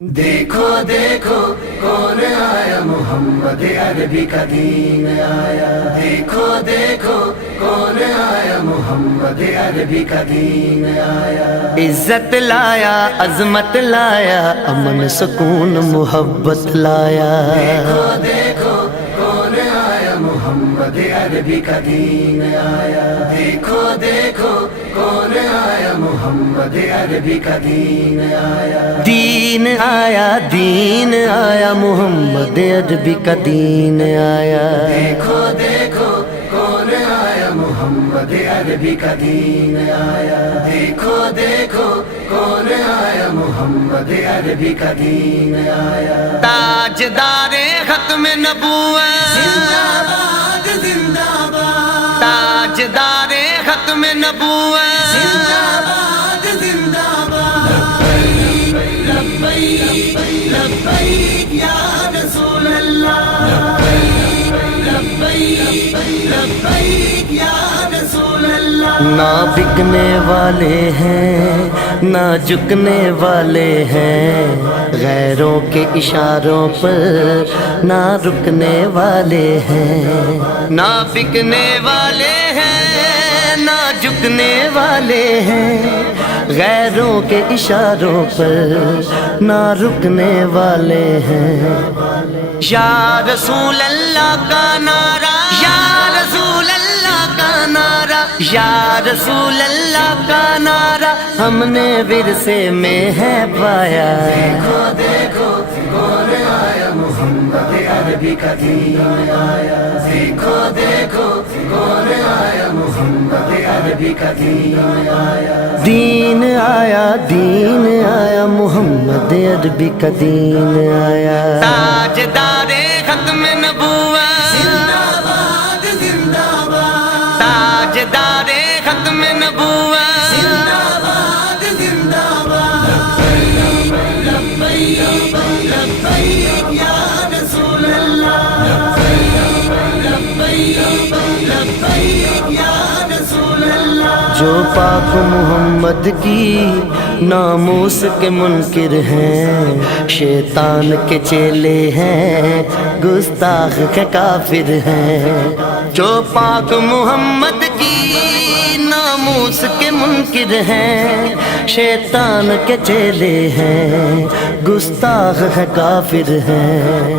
دیکھو دیکھو کون آیا، محمد عربی کا دین آیا۔ دیکھو دیکھو کون آیا، محمد عربی کا دین آیا۔ عزت لایا، عظمت لایا، امن سکون محبت لایا۔ دیکھو دیکھو کون آیا، محمد عربی کا دین آیا۔ دیکھو دیکھو کون آیا، محمد عربی کا دین آیا۔ دین آیا، دین آیا، محمد عربی کا دین آیا۔ دیکھو دیکھو کون آیا، محمد عربی کا دین آیا۔ دیکھو دیکھو کون آیا، محمد عربی کا دین آیا۔ تاجدار ختم نبوت، زندہ باد زندہ باد، تاجدار ختم نبوت، زندہ باد زندہ باد۔ لبیک لبیک یا رسول اللہ، لبیک لبیک یا رسول اللہ۔ نہ بکنے والے ہیں نہ جھکنے والے ہیں، غیروں کے اشاروں پر نہ رکنے والے ہیں۔ نہ بکنے والے ہیں نہ جھکنے والے ہیں، غیروں کے اشاروں پر نہ رکنے والے ہیں۔ یا رسول اللہ کا نعرہ، یا رسول اللہ کا نعرہ، یا رسول اللہ کا نعرہ ہم نے ورثے میں ہے پایا۔ دیکھو دیکھو کون آیا، محمد عربی کا دین آیا۔ دیکھو دیکھو کون آیا، محمد عربی کا دین آیا۔ دین آیا، دین آیا، محمد عربی کا دین آیا۔ تاجدار ختم نبوت، زندہ باد زندہ باد، تاجدار ختم نبوت، زندہ باد زندہ باد۔ لبیک لبیک یا رسول اللہ، لبیک لبیک یا رسول اللہ۔ جو پاک محمد کی ناموس کے منکر ہیں، شیطان کے چیلے ہیں، گستاخ کے کافر ہیں۔ جو پاک محمد کی ناموس کے منکر ہیں، شیطان کے چیلے ہیں، گستاخ ہے کافر ہیں۔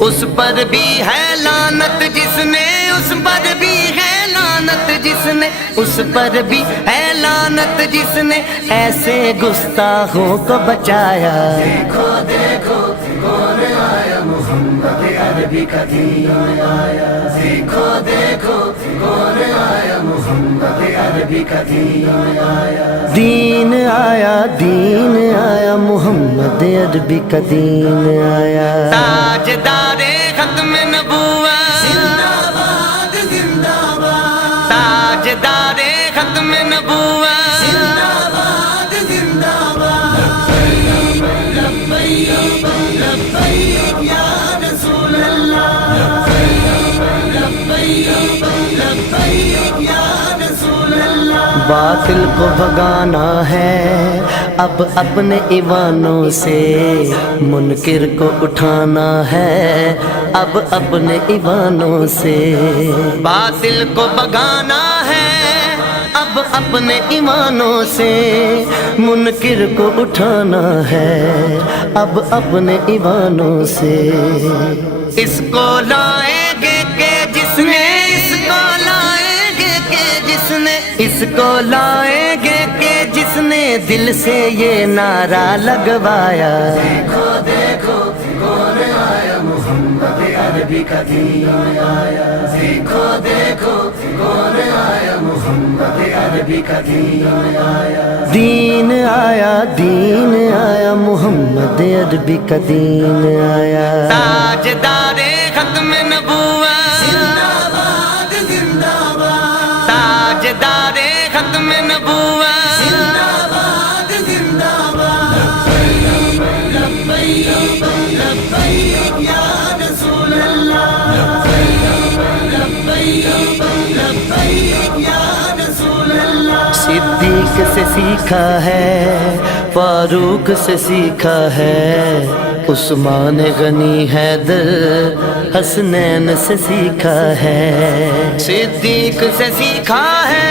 اس پر بھی ہے لعنت جس نے، اس پر بھی ہے لعنت جس نے، اس پر بھی ہے لعنت جس نے ایسے گستاخوں کو بچایا۔ دیکھو دیکھو کون آیا، محمد عربی کا دین آیا۔ دیکھو دیکھو کون آیا، محمد عربی کا دین آیا۔ دین آیا، دین آیا، محمد عربی کا دین آیا۔ تاجدار ختم نبوت، زندہ باد زندہ باد، تاجدار ختم نبوت، زندہ باد زندہ باد۔ لبیک لبیک یا رسول اللہ، لبیک لبیک یا رسول اللہ۔ باطل کو بھگانا ہے اب اپنے ایوانوں سے، منکر کو اٹھانا ہے اب اپنے ایوانوں سے۔ باطل کو بھگانا ہے اب اپنے ایمانوں سے، منکر کو اٹھانا ہے اب اپنے ایوانوں سے۔ اس کو لائیں گے کہ جس نے، اس کو لائیں گے کہ جس نے، اس کو لائیں گے کہ جس نے دل سے یہ نعرہ لگوایا۔ دیکھو دیکھو کون آیا، محمد عربی کا دین آیا۔ دیکھو دیکھو کون آیا، محمد عربی کا دین آیا۔ دین آیا، دین آیا، محمد عربی کا دین آیا۔ تاجدار ختم نبوت، زندہ باد زندہ باد، تاجدار ختم نبوت، زندہ باد زندہ باد۔ لبیک لبیک یا رسول اللہ، لبیک لبیک یا رسول اللہ۔ صدیق سے سیکھا ہے، فاروق سے سیکھا ہے، عثمان غنی حیدر حسنین سے سیکھا ہے، صدیق سے سیکھا ہے،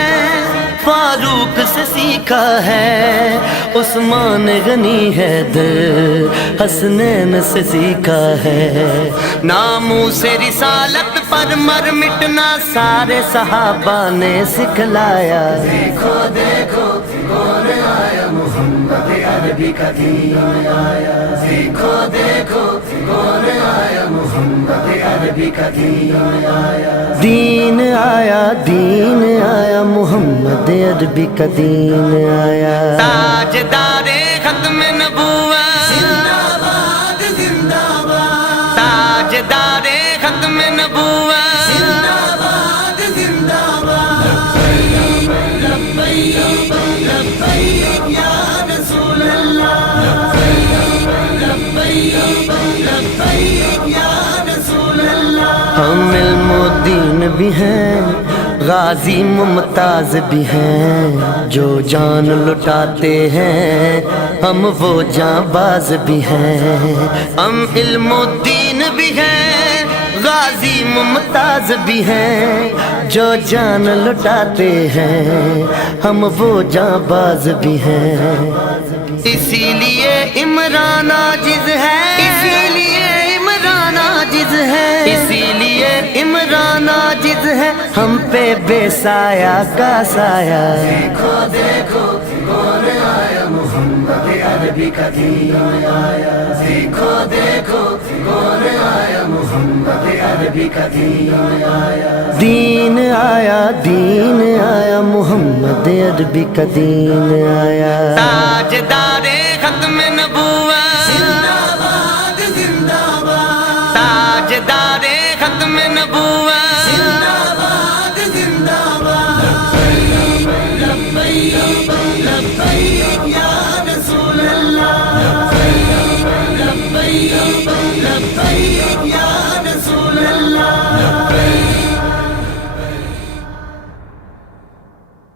فاروق سے سیکھا ہے، عثمان غنی حیدر حسنین سے سیکھا ہے، ناموس رسالت پر مر مٹنا سارے صحابہ نے سکھلایا، دیکھو دیکھو کون آیا محمد عربی کا دین آیا، دیکھو دیکھو کون آیا محمد عربی کا دین آیا، دین آیا، دین آیا، محمد عربی کا دین آیا، تاجدار ختم نبوت زندہ باد زندہ باد، تاجدار ختم نبوت زندہ باد زندہ باد، لبیک لبیک یا رسول اللہ، لبیک لبیک یا رسول اللہ، ہم علم و دین بھی ہیں، غازی ممتاز بھی ہیں، جو جان لٹاتے ہیں ہم وہ جاں باز بھی ہیں، ہم علم و دین بھی ہیں، غازی ممتاز بھی ہیں، جو جان لٹاتے ہیں ہم وہ جاں باز بھی ہیں، اسی لیے عمران عاجز ہے، اسی لیے عمران عاجز ہے، اسی لیے عمران عاجز ہے، ہم پہ بے سایہ کا سایہ، دیکھو دیکھو کون آیا محمد عربی کا دین آیا، دیکھو دیکھو کون آیا محمد عربی کا دین آیا، دین آیا، دین آیا، محمد عربی کا دین آیا، تاجدار